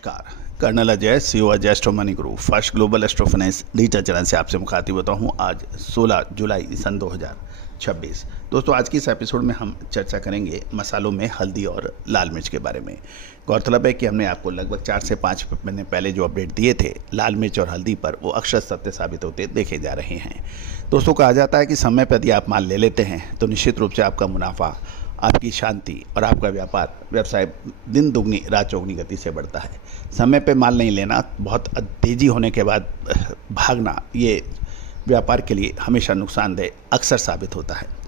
नमस्कार, colonel Ajay, CEO Ajay astro money group first global astro finance digital channel से आपसे मुखातिब होता हूँ। आज 16 जुलाई सन 2026। दोस्तों, आज की इस एपिसोड में हम चर्चा करेंगे मसालों में हल्दी और लाल मिर्च के बारे में। गौरतलब है कि हमने आपको लगभग 4 से 5 महीने पहले जो अपडेट दिए थे लाल मिर्च और हल्दी पर, वो अक्षर सत्य साबित होते देखे जा रहे हैं। दोस्तों, कहा जाता है कि समय पर यदि आप माल ले लेते हैं तो निश्चित रूप से आपका मुनाफा, आपकी शांति और आपका व्यवसाय दिन दुगनी रात चौगनी गति से बढ़ता है। समय पे माल नहीं लेना, बहुत तेज़ी होने के बाद भागना, ये व्यापार के लिए हमेशा नुकसानदेह अक्सर साबित होता है।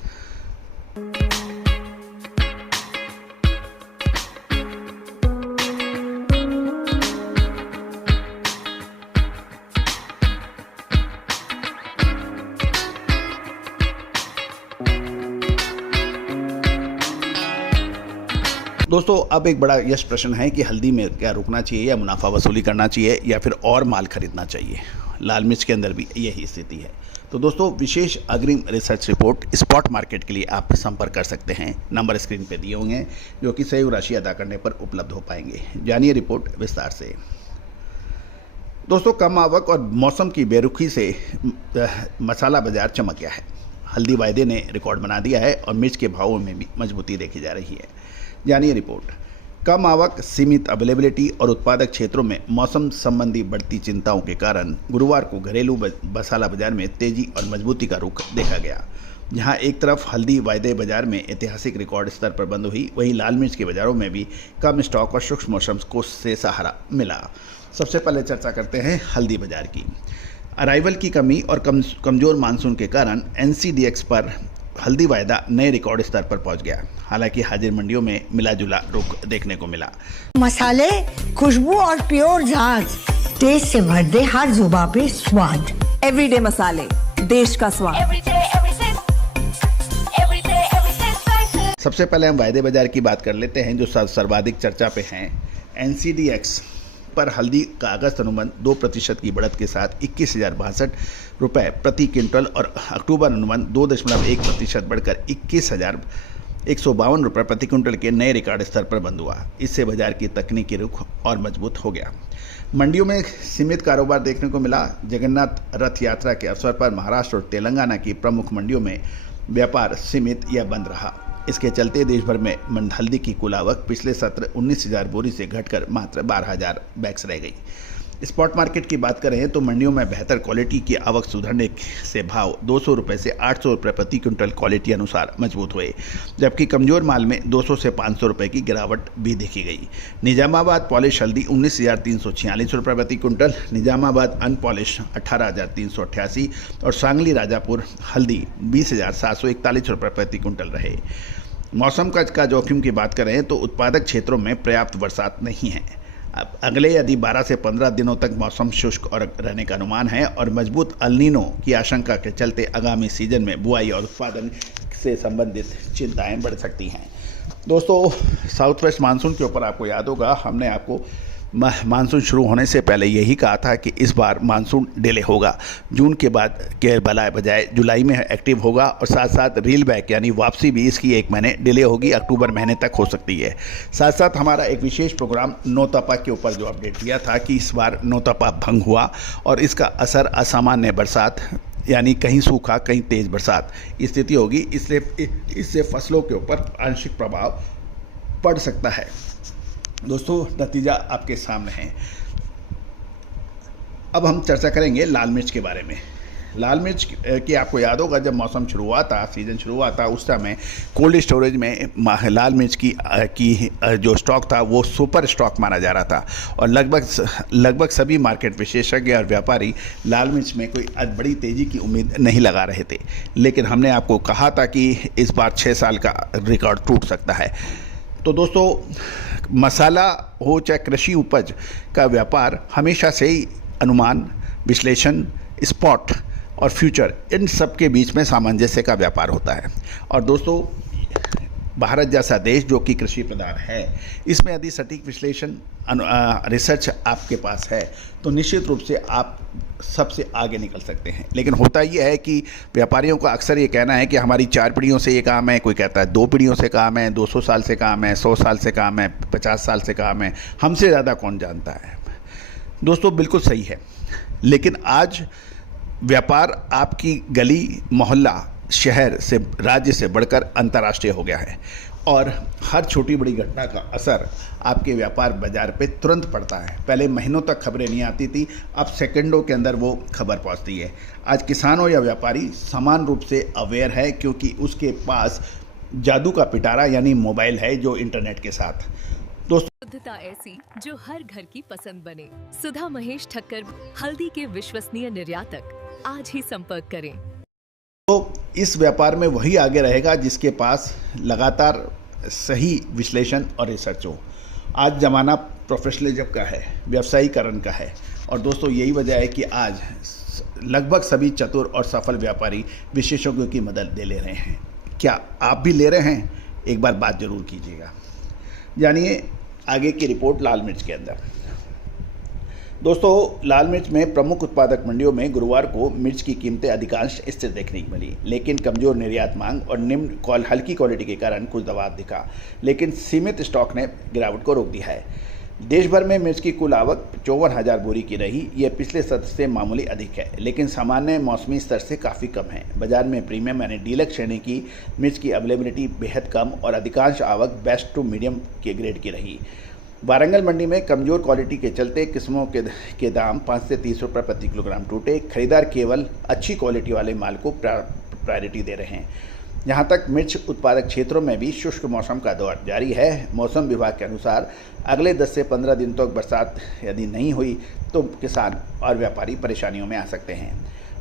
दोस्तों, अब एक बड़ा यश प्रश्न है कि हल्दी में क्या रुकना चाहिए या मुनाफा वसूली करना चाहिए या फिर और माल खरीदना चाहिए। लाल मिर्च के अंदर भी यही स्थिति है। तो दोस्तों, विशेष अग्रिम रिसर्च रिपोर्ट स्पॉट मार्केट के लिए आप संपर्क कर सकते हैं। नंबर स्क्रीन पे दिए होंगे जो कि सहयोग राशि अदा करने पर उपलब्ध हो पाएंगे। जानिए रिपोर्ट विस्तार से। दोस्तों, कम आवक और मौसम की बेरुखी से मसाला बाजार चमक गया है। हल्दी वायदे ने रिकॉर्ड बना दिया है और मिर्च के भावों में भी मजबूती देखी जा रही है। जानिए रिपोर्ट। कम आवक, सीमित अवेलेबिलिटी और उत्पादक क्षेत्रों में मौसम संबंधी बढ़ती चिंताओं के कारण गुरुवार को घरेलू मसाला बाजार में तेजी और मजबूती का रुख देखा गया। जहां एक तरफ हल्दी वायदे बाजार में ऐतिहासिक रिकॉर्ड स्तर पर बंद हुई, वहीं लाल मिर्च के बाजारों में भी कम स्टॉक और सूक्ष्म मौसम को से सहारा मिला। सबसे पहले चर्चा करते हैं हल्दी बाजार की। अराइवल की कमी और कमजोर मानसून के कारण एनसीडीएक्स पर हल्दी वायदा नए रिकॉर्ड स्तर पर पहुंच गया। हालांकि हाजिर मंडियों में मिला जुला रुख देखने को मिला। मसाले, खुशबू और प्योर झाग, टेस्ट से भर दे हर जुबान पे स्वाद। एवरीडे मसाले, देश का स्वाद। सबसे पहले हम वायदे बाजार की बात कर लेते हैं जो सर्वाधिक चर्चा पे हैं। एनसीडीएक्स पर हल्दी का अगस्त अनुमान 2% की बढ़त के साथ 21,062 रुपये प्रति क्विंटल और अक्टूबर अनुमान 2.1% बढ़कर 21,152 रुपये प्रति क्विंटल के नए रिकॉर्ड स्तर पर बंद हुआ। इससे बाजार की तकनीकी रुख और मजबूत हो गया। मंडियों में सीमित कारोबार देखने को मिला। जगन्नाथ रथ यात्रा के अवसर पर महाराष्ट्र और तेलंगाना की प्रमुख मंडियों में व्यापार सीमित या बंद रहा। इसके चलते देश भर में हल्दी की कुल आवक पिछले सत्र 19,000 बोरी से घटकर मात्र 12,000 बैग्स रह गई। स्पॉट मार्केट की बात करें तो मंडियों में बेहतर क्वालिटी की आवक सुधरने से भाव 200 रुपये से 800 रुपये प्रति क्विंटल क्वालिटी अनुसार मजबूत हुए, जबकि कमजोर माल में 200 से 500 रुपये की गिरावट भी देखी गई। निजामाबाद पॉलिश हल्दी 19,346 रुपये प्रति क्विंटल, निजामाबाद अनपॉलिश 18,388 और सांगली राजापुर हल्दी 20,741 रुपये प्रति क्विंटल रहे। मौसम का जोखिम की बात करें तो उत्पादक क्षेत्रों में पर्याप्त बरसात नहीं है। अब अगले यदि 12 से 15 दिनों तक मौसम शुष्क और रहने का अनुमान है और मजबूत अल्नीनो की आशंका के चलते आगामी सीजन में बुआई और उत्पादन से संबंधित चिंताएं बढ़ सकती हैं। दोस्तों, साउथ वेस्ट मानसून के ऊपर आपको याद होगा, हमने आपको मानसून शुरू होने से पहले यही कहा था कि इस बार मानसून डिले होगा। जून के बाद के बजाय जुलाई में एक्टिव होगा और साथ साथ रील बैक यानी वापसी भी इसकी 1 महीने डिले होगी, अक्टूबर महीने तक हो सकती है। साथ साथ हमारा एक विशेष प्रोग्राम नौतपा के ऊपर जो अपडेट दिया था कि इस बार नौतपा भंग हुआ और इसका असर असामान्य बरसात यानी कहीं सूखा कहीं तेज़ बरसात स्थिति होगी। इससे फसलों के ऊपर आंशिक प्रभाव पड़ सकता है। दोस्तों, नतीजा आपके सामने है। अब हम चर्चा करेंगे लाल मिर्च के बारे में। लाल मिर्च की आपको याद होगा, जब मौसम शुरू हुआ था, सीजन शुरू हुआ था, उस समय कोल्ड स्टोरेज में लाल मिर्च की जो स्टॉक था वो सुपर स्टॉक माना जा रहा था और लगभग सभी मार्केट विशेषज्ञ और व्यापारी लाल मिर्च में कोई बड़ी तेज़ी की उम्मीद नहीं लगा रहे थे। लेकिन हमने आपको कहा था कि इस बार 6 साल का रिकॉर्ड टूट सकता है। तो दोस्तों, मसाला हो चाहे कृषि उपज का व्यापार हमेशा से ही अनुमान, विश्लेषण, स्पॉट और फ्यूचर, इन सब के बीच में सामंजस्य का व्यापार होता है। और दोस्तों, भारत जैसा देश जो कि कृषि प्रधान है, इसमें यदि सटीक विश्लेषण रिसर्च आपके पास है तो निश्चित रूप से आप सबसे आगे निकल सकते हैं। लेकिन होता ये है कि व्यापारियों का अक्सर ये कहना है कि हमारी 4 पीढ़ियों से ये काम है, कोई कहता है 2 पीढ़ियों से काम है, 200 साल से काम है, 100 साल से काम है, 50 साल से काम है, हमसे ज़्यादा कौन जानता है। दोस्तों बिल्कुल सही है, लेकिन आज व्यापार आपकी गली, मोहल्ला, शहर से, राज्य से बढ़कर अंतर्राष्ट्रीय हो गया है और हर छोटी बड़ी घटना का असर आपके व्यापार बाजार पे तुरंत पड़ता है। पहले महीनों तक खबरें नहीं आती थी, अब सेकंडों के अंदर वो खबर पहुंचती है। आज किसानों या व्यापारी समान रूप से अवेयर है क्योंकि उसके पास जादू का पिटारा यानी मोबाइल है जो इंटरनेट के साथ। दोस्तों शुद्धता ऐसी जो हर घर की पसंद बने। सुधा महेश ठक्कर, हल्दी के विश्वसनीय निर्यातक। आज ही संपर्क करें। तो इस व्यापार में वही आगे रहेगा जिसके पास लगातार सही विश्लेषण और रिसर्च हो। आज ज़माना प्रोफेशनलिज्म का है, व्यवसायीकरण का है और दोस्तों यही वजह है कि आज लगभग सभी चतुर और सफल व्यापारी विशेषज्ञों की मदद ले रहे हैं। क्या आप भी ले रहे हैं? एक बार बात जरूर कीजिएगा। जानिए आगे की रिपोर्ट लाल मिर्च के अंदर। दोस्तों लाल मिर्च में प्रमुख उत्पादक मंडियों में गुरुवार को मिर्च की कीमतें अधिकांश स्थिर देखने को मिली, लेकिन कमजोर निर्यात मांग और हल्की क्वालिटी के कारण कुछ दबाव दिखा, लेकिन सीमित स्टॉक ने गिरावट को रोक दिया है। देश भर में मिर्च की कुल आवक 54,000 बोरी की रही। यह पिछले सत्र से मामूली अधिक है, लेकिन सामान्य मौसमी स्तर से काफ़ी कम है। बाजार में प्रीमियम यानी डीलक्स श्रेणी की मिर्च की अवेलेबिलिटी बेहद कम और अधिकांश आवक बेस्ट टू मीडियम के ग्रेड की रही। वारंगल मंडी में कमजोर क्वालिटी के चलते किस्मों के दाम 5 से 30 रुपये प्रति किलोग्राम टूटे। खरीदार केवल अच्छी क्वालिटी वाले माल को प्रायोरिटी दे रहे हैं। यहाँ तक मिर्च उत्पादक क्षेत्रों में भी शुष्क मौसम का दौर जारी है। मौसम विभाग के अनुसार अगले 10 से 15 दिन तक बरसात यदि नहीं हुई तो किसान और व्यापारी परेशानियों में आ सकते हैं।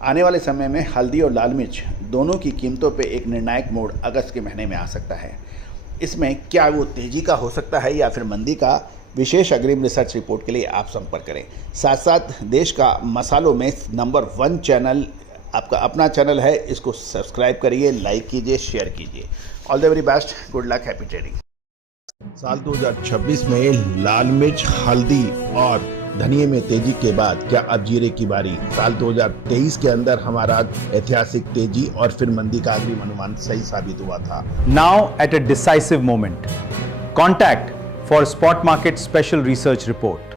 आने वाले समय में हल्दी और लाल मिर्च दोनों की कीमतों पर एक निर्णायक मोड़ अगस्त के महीने में आ सकता है। इसमें क्या वो तेजी का हो सकता है या फिर मंदी का? विशेष अग्रिम रिसर्च रिपोर्ट के लिए आप संपर्क करें। साथ साथ देश का मसालों में नंबर 1 चैनल आपका अपना चैनल है, इसको सब्सक्राइब करिए, लाइक कीजिए, शेयर कीजिए। All the very best, good luck, happy trading. साल 2026 में लाल मिर्च, हल्दी और धनिये में तेजी के बाद क्या अब जीरे की बारी? साल 2023 के अंदर हमारा ऐतिहासिक तेजी और फिर मंदी का अग्रिम अनुमान सही साबित हुआ था। Now at a decisive moment. Contact for Spot Market Special Research Report.